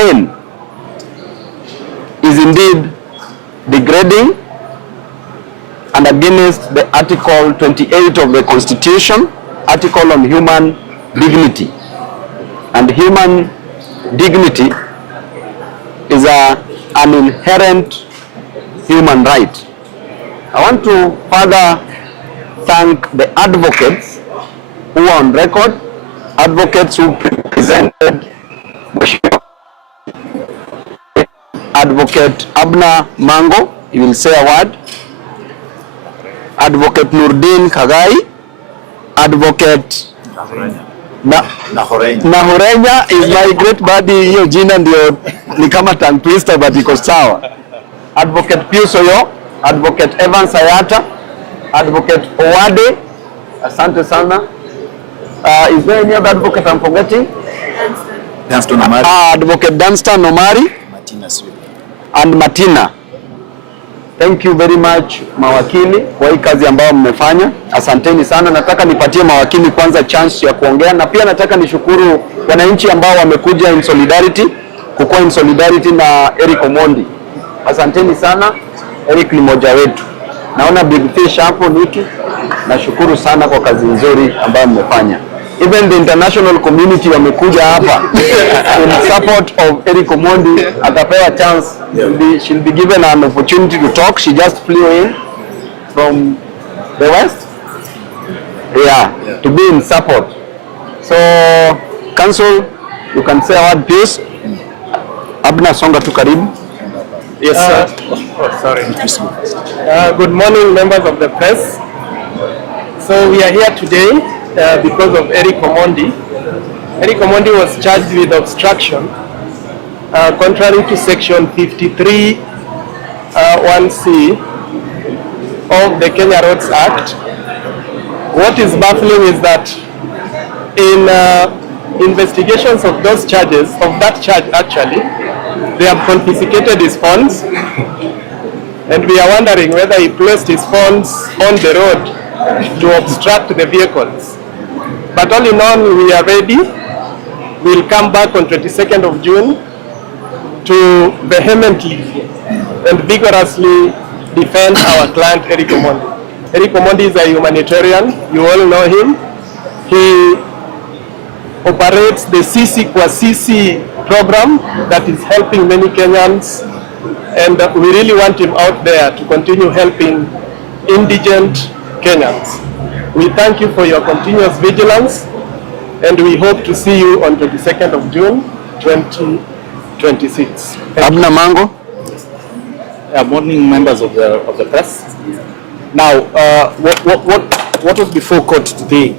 plane is indeed degrading and against the Article 28 of the Constitution, Article on Human Dignity. And human dignity is an inherent human right. I want to further thank the advocates who are on record, advocates who presented Advocate Abna Mango, he will say a word. Advocate Nurdin Kagai, Advocate Nahorenya is my great buddy. Hiyo jina ndio ni kama tongue twister but iko sawa. Advocate Pius Oyo, Advocate Evans Ayata, Advocate Owade, asante sana. Is there any other advocate I'm forgetting? Dunstan Omari. Advocate Dunstan Omari and Martina. Thank you very much mawakili kwa hii kazi ambayo mmefanya. Asanteni sana. Nataka nipatie mawakili kwanza chance ya kuongea, na pia nataka nishukuru wananchi ambao wamekuja in solidarity, kukuwa in solidarity na Eric Omondi. Asanteni sana. Eric ni mmoja wetu. Naona Big Fish hapo Niki. Nashukuru sana kwa kazi nzuri ambayo mmefanya. Even the international community wamekuja hapa in support of Eric Omondi. Atapewa chance. She'll be given an opportunity to talk. She just flew in from the west. Yeah, to be in support. So, Council, you can say a word, please. Abna Songa tu karibu. Yes, sir. Sorry. Good morning, members of the press. So we are here today because of Eric Omondi. Eric Omondi was charged with obstruction contrary to section 53 1C of the Kenya Roads Act. What is baffling is that in investigations of those charges, of that charge actually, they have confiscated his funds, and we are wondering whether he placed his funds on the road to obstruct the vehicles. But all in all, we are ready. We'll come back on 22nd of June to vehemently and vigorously defend our client Eric Omondi. Eric Omondi is a humanitarian. You all know him. He operates the CC kwa CC program that is helping many Kenyans, and we really want him out there to continue helping indigent Kenyans. We thank you for your continuous vigilance, and we hope to see you on 22nd of June 2026. Abna Mango. Morning, members of the press. Now, what was before court today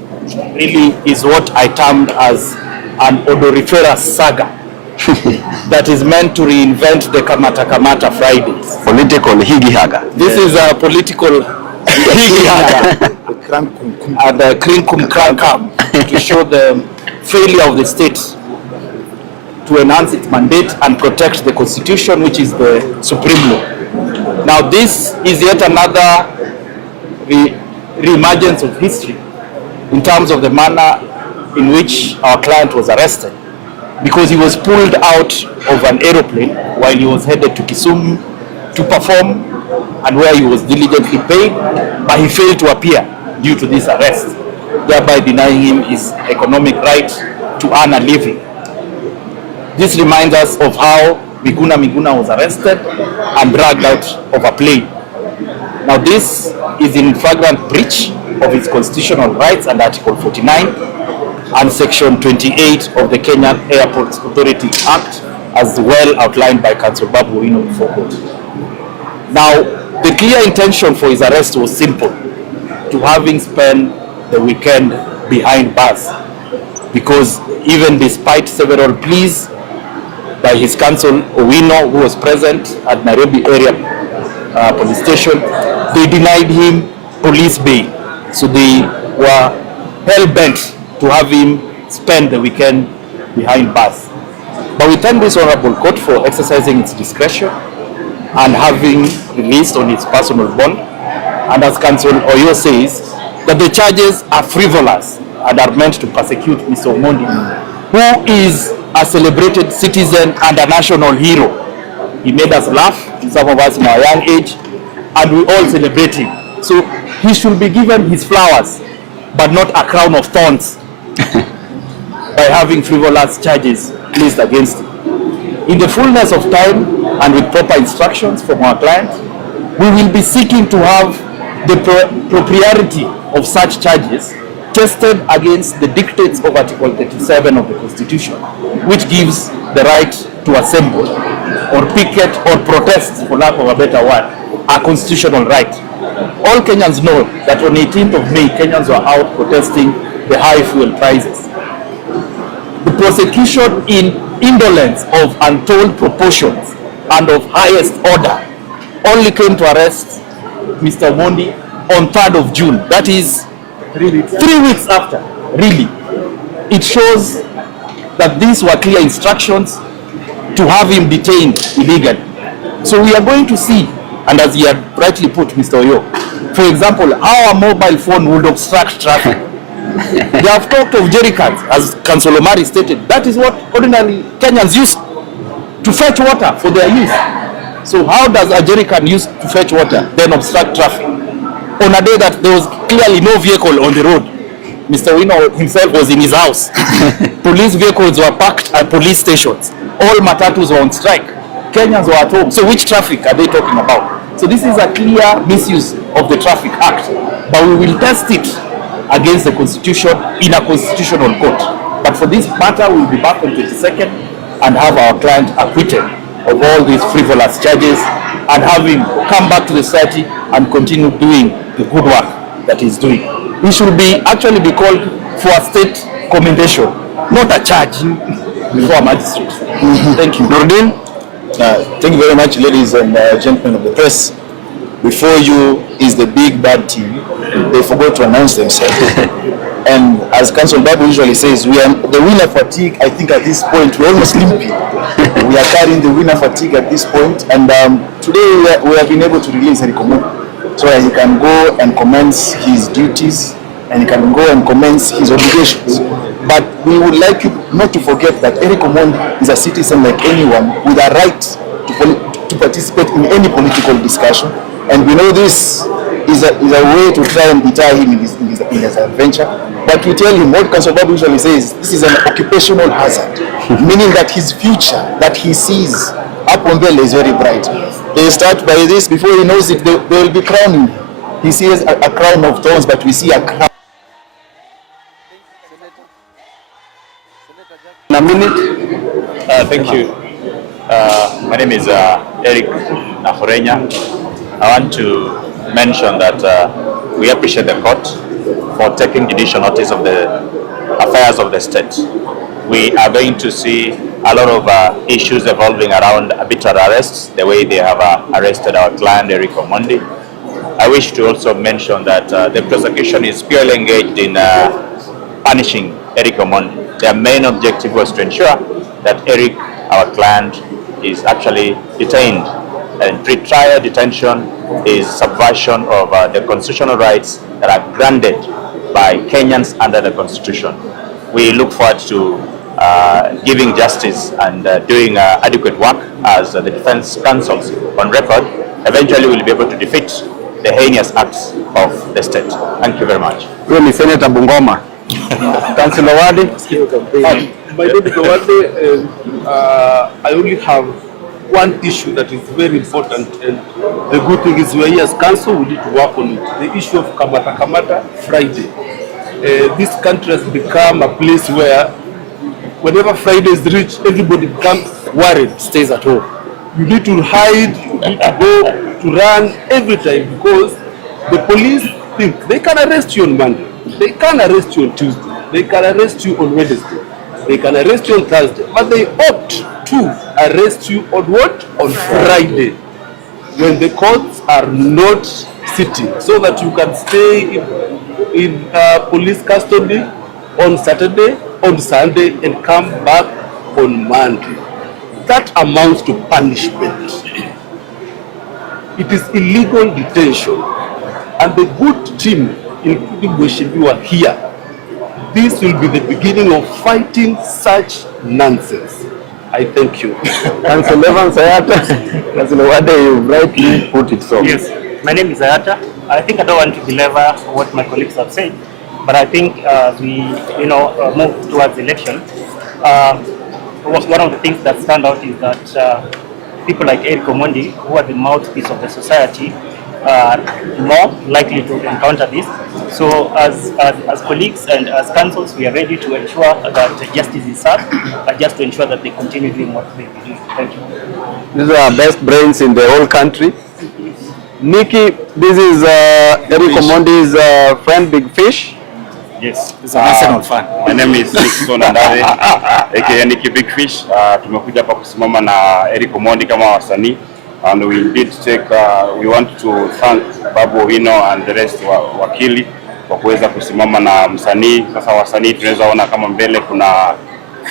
really is what I termed as an odoriferous saga that is meant to reinvent the Kamata Kamata Fridays. Political higi-haga. This is a political higi-haga and the krinkum-krankam to show the failure of the state to enhance its mandate and protect the constitution, which is the supreme law. Now this is yet another re-emergence of history in terms of the manner in which our client was arrested, because he was pulled out of an aeroplane while he was headed to Kisumu to perform, and where he was diligently paid, but he failed to appear due to this arrest, thereby denying him his economic right to earn a living. This reminds us of how Miguna was arrested and dragged out of a plane. Now this is in flagrant breach of his constitutional rights under Article 49 and Section 28 of the Kenyan Airports Authority Act, as well outlined by Council Babu Owino before court. Now, the clear intention for his arrest was simple: to having spent the weekend behind bars, because even despite several pleas by his counsel Owino, who was present at Nairobi area police station, they denied him police bail. So they were hell-bent to have him spend the weekend behind bars. But we thank this honorable court for exercising its discretion and having released on his personal bond. And as Counsel Oyo says, that the charges are frivolous and are meant to persecute Mr. Omondi, who is a celebrated citizen and a national hero. He made us laugh, some of us in our young age, and we all celebrate him. So he should be given his flowers, but not a crown of thorns by having frivolous charges placed against him. In the fullness of time and with proper instructions from our client, we will be seeking to have the propriety of such charges tested against the dictates of Article 37 of the Constitution, which gives the right to assemble or picket or protest, for lack of a better word, a constitutional right. All Kenyans know that on 18th of May, Kenyans were out protesting the high fuel prices. The prosecution in indolence of untold proportions and of highest order only came to arrest Mr. Omondi on 3rd of June. That is 3 weeks after. Really, it shows that these were clear instructions to have him detained illegally. So we are going to see, and as he had rightly put, Mr. Oyo, for example, how a mobile phone would obstruct traffic. They have talked of jerrycans, as Councillor Omari stated. That is what ordinarily Kenyans use to fetch water for their use. So how does a jerrycan used to fetch water then obstruct traffic on a day that there was clearly no vehicle on the road? Mr. Owino himself was in his house. Police vehicles were parked at police stations. All matatus were on strike. Kenyans were at home. So which traffic are they talking about? So this is a clear misuse of the Traffic Act. But we will test it against the Constitution in a constitutional court. But for this matter, we'll be back on 22nd and have our client acquitted of all these frivolous charges and have him come back to the society and continue doing the good work that he's doing. He should actually be called for a state commendation, not a charge before a magistrate. Thank you. Nordin? Thank you very much, ladies and gentlemen of the press. Before you is the big bad team. They forgot to announce themselves. And as Councillor Babu usually says, we are the winner fatigue. I think at this point we're almost limping. We are carrying the winner fatigue at this point. And today we have been able to release Eric Omondi, so that he can go and commence his duties and he can go and commence his obligations. But we would like you not to forget that Eric Omondi is a citizen like anyone with a right to participate in any political discussion. And we know this is a way to try and deter him in his adventure. But we tell him what Councillor Babu usually says, this is an occupational hazard, meaning that his future that he sees up on there is very bright. They start by this, before he knows it, they will be crowning him. He sees a crown of thorns, but we see a crown. A minute. Thank you. My name is Eric Omondi. I want to mention that we appreciate the court for taking judicial notice of the affairs of the state. We are going to see a lot of issues evolving around arbitrary arrests, the way they have arrested our client Eric Omondi. I wish to also mention that the prosecution is purely engaged in punishing Eric Omondi. Their main objective was to ensure that Eric, our client, is actually detained. And pre-trial detention is subversion of the constitutional rights that are granted by Kenyans under the Constitution. We look forward to giving justice and doing adequate work as the defense counsels on record. Eventually we'll be able to defeat the heinous acts of the state. Thank you very much. Really, Senator Bungoma. Councillor Wadi. My name is Owade. I only have one issue that is very important, and the good thing is we're here as council, we need to work on it. The issue of Kamata Friday. This country has become a place where whenever Friday is reached, everybody becomes worried, stays at home. You need to hide, you need to go, to run every time, because the police think they can arrest you on Monday, they can arrest you on Tuesday, they can arrest you on Wednesday, they can arrest you on Thursday, but they opt to arrest you on what? On Friday, when the courts are not sitting, so that you can stay in police custody on Saturday, on Sunday, and come back on Monday. That amounts to punishment. It is illegal detention. And the good team, including Weshibiwa here, this will be the beginning of fighting such nonsense. I thank you. Council Evans Ayata, Council Owade, you rightly put it so. Yes, my name is Ayata. I think I don't want to belabor what my colleagues have said, but I think we, move towards election. One of the things that stand out is that people like Eric Omondi, who are the mouthpiece of the society, are more likely to encounter this. So as colleagues and as councils, we are ready to ensure that justice is served, just to ensure that they continue doing what they do. Thank you. These are our best brains in the whole country. Nikki, this is Eric Omondi's friend, Big Fish. Yes. He's an Arsenal fan. My name is Nixon Andare, aka Nicky Big Fish. Tumekuja hapa kusimama na Eric Omondi kama wasanii. And we did take, we want to thank Babu Owino and the rest wakili kwa kuweza kusimama na msanii. Sasa wasanii tunaweza ona kama mbele kuna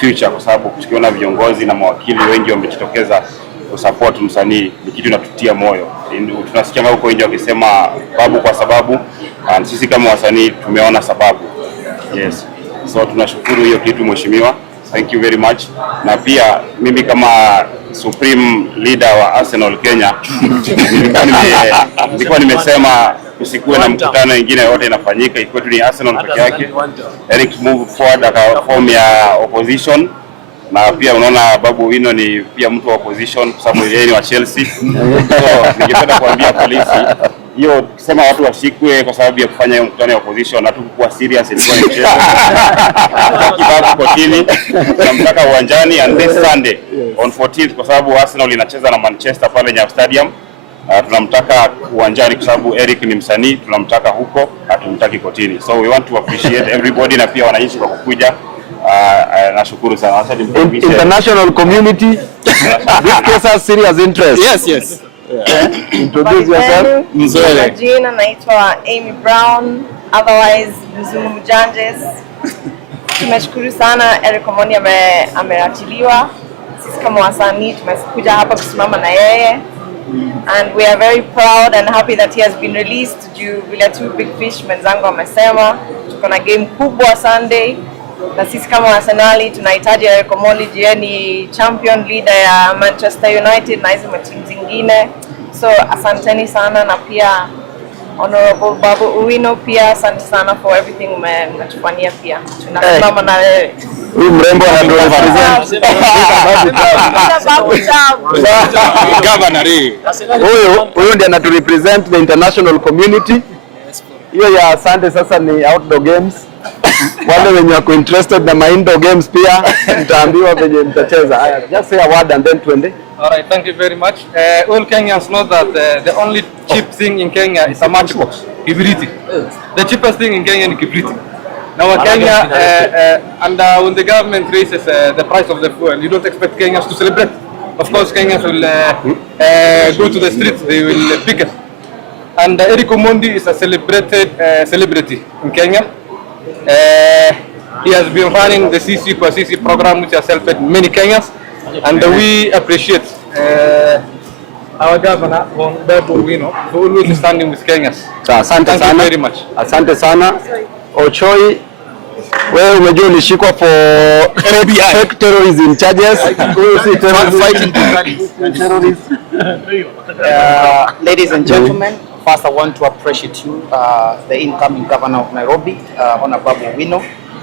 future, kwa sababu tukiona viongozi na mawakili wengi wamejitokeza kusupport msanii, ni kitu inatutia moyo. Tunasikia huko nje wakisema Babu kwa sababu, and sisi kama wasanii tumeona sababu. Yes. So tunashukuru hiyo kitu mheshimiwa. Thank you very much. Na pia mimi kama supreme leader wa Arsenal Kenya nilikuwa nimesema usikuwe na mkutano mwingine yote inafanyika, ikuwe tu ni Arsenal peke yake. Eric move forward aka form ya opposition, na pia unaona Babu Owino ni pia mtu wa opposition kwa sababu yeye ni wa Chelsea. So ningependa kuambia polisi hiyo kusema watu washikwe kwa sababu ya kufanya hiyo mkutano ya opposition na tukuwa serious, ilikuwa ni mchezo. Babu kotini, tunamtaka uwanjani and this Sunday on 14th kwa sababu Arsenal inacheza na Manchester pale Nyayo Stadium. Tunamtaka uwanjani kwa sababu Eric ni msanii, tunamtaka huko, hatumtaki kotini. So we want to appreciate everybody na pia wananchi kwa kukuja. Nashukuru sana. International community, this case has serious interest. Yes. Introduce yourself. Mzee. Jina naitwa Amy Brown, otherwise Mzungu Mjanjes. Tumeshukuru sana Eric Omondi ameachiliwa. Sisi kama wasanii tumekuja hapa kusimama na yeye. And we are very proud and happy that he has been released. Juu vile tu Big Fish mwenzangu amesema, tuko na game kubwa Sunday. Na sisi kama Arsenali tunahitaji Eric Omondi, yeye ni champion leader ya Manchester United na hizo timu zingine. So asanteni sana, na pia Honorable Babu Owino pia asante sana for everything umetufanyia pia. Tunasimama na wewe. Huyu mrembo anaturepresent. Babu Governor. Huyu ndiye anaturepresent the international community. Hiyo ya Sunday sasa ni outdoor games. Wale wenye wako interested na indoor games pia mtaambiwa venye mtacheza. Just say a word and then tuende. All right, thank you very much. All Kenyans know that the only cheap thing in Kenya is a matchbox, kibiriti. The cheapest thing in Kenya is kibiriti. Now Kenya, and when the government raises the price of the fuel, you don't expect Kenyans to celebrate. Of course, Kenyans will go to the streets, they will picket. And Eric Omondi is a celebrated celebrity in Kenya. He has been running the CC for CC program, which has helped many Kenyans, and we appreciate our governor, Babu Owino, for always standing with Kenyans. Asante Thank you very much. Asante sana. Ochoi, wewe umejua ulishikwa for fake terrorism charges. Ladies and gentlemen, first I want to appreciate you, the incoming governor of Nairobi, Honorable Babu Owino.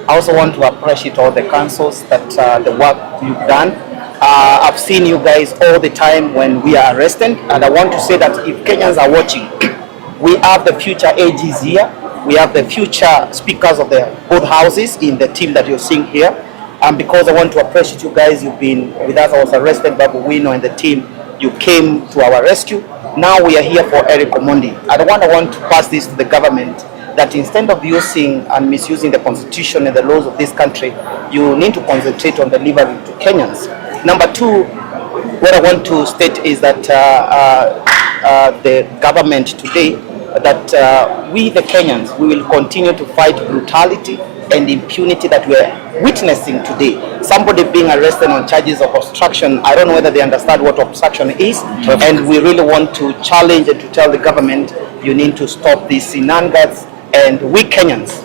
I also want to appreciate all the councils that the work you've done. I've seen you guys all the time when we are arrested, and I want to say that if Kenyans are watching, we have the future AGs here. We have the future speakers of the both houses in the team that you're seeing here. And because I want to appreciate you guys, you've been with us. I was arrested, Babu Owino and the team. You came to our rescue. Now we are here for Eric Omondi. I want to pass this to the government, that instead of using and misusing the constitution and the laws of this country, you need to concentrate on delivering to Kenyans. Number two, what I want to state is that the government today, that we the Kenyans, we will continue to fight brutality and impunity that we're witnessing today. Somebody being arrested on charges of obstruction, I don't know whether they understand what obstruction is, and we really want to challenge and to tell the government, you need to stop this shenanigans. And we Kenyans,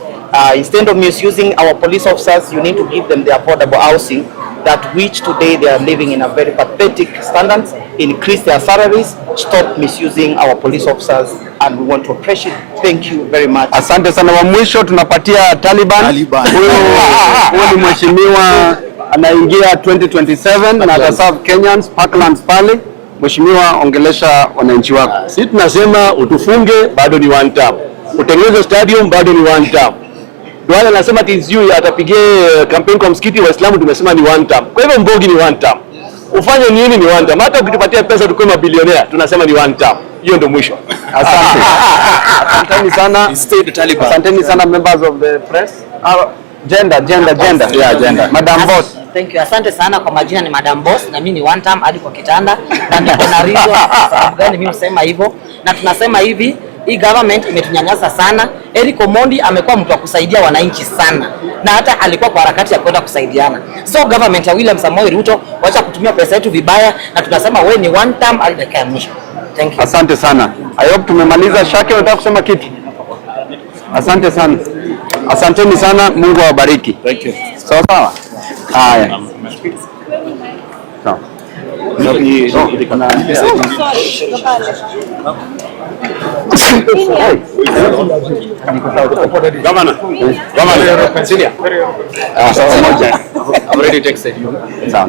instead of misusing our police officers, you need to give them the affordable housing. that which today they are living in a very pathetic standards, increase their salaries, stop misusing our police officers, and we want to appreciate. Thank you very much. Asante sana. Wa mwisho tunapatia Taliban. Huyo ni mheshimiwa anaingia 2027 na ataserve Kenyans Parklands pale. Mheshimiwa, ongelesha wananchi wako. Sisi tunasema utufunge bado ni one term. Utengeneze stadium bado ni one term. Duale anasema TZU atapigia campaign kwa msikiti wa Waislamu, tumesema ni one term. Kwa hivyo Mbogi ni one term. Ufanye nini ni one term. Hata ukitupatia pesa tukue mabilionea tunasema ni one term. Hiyo ndio mwisho. Asante. Asanteni sana. Asanteni sana members of the press. Gender. Yeah, gender. Madam Boss. Thank you. Asante sana kwa majina ni Madam Boss na mimi ni one time hadi kwa kitanda na niko na reason sababu gani mimi husema hivyo, na tunasema hivi, hii government imetunyanyasa sana. Eric Omondi amekuwa mtu wa kusaidia wananchi sana na hata alikuwa kwa harakati ya kwenda kusaidiana. So government ya William Samoei Ruto wacha kutumia pesa yetu vibaya, na tunasema wewe ni one time hadi dakika ya mwisho. Thank you. Asante sana. I hope tumemaliza. Shake, unataka kusema kitu? Asante sana. Asanteni sana, Mungu awabariki. Thank you. Sawa. Haya. Sawa. Governor. I've already texted you. Sawa.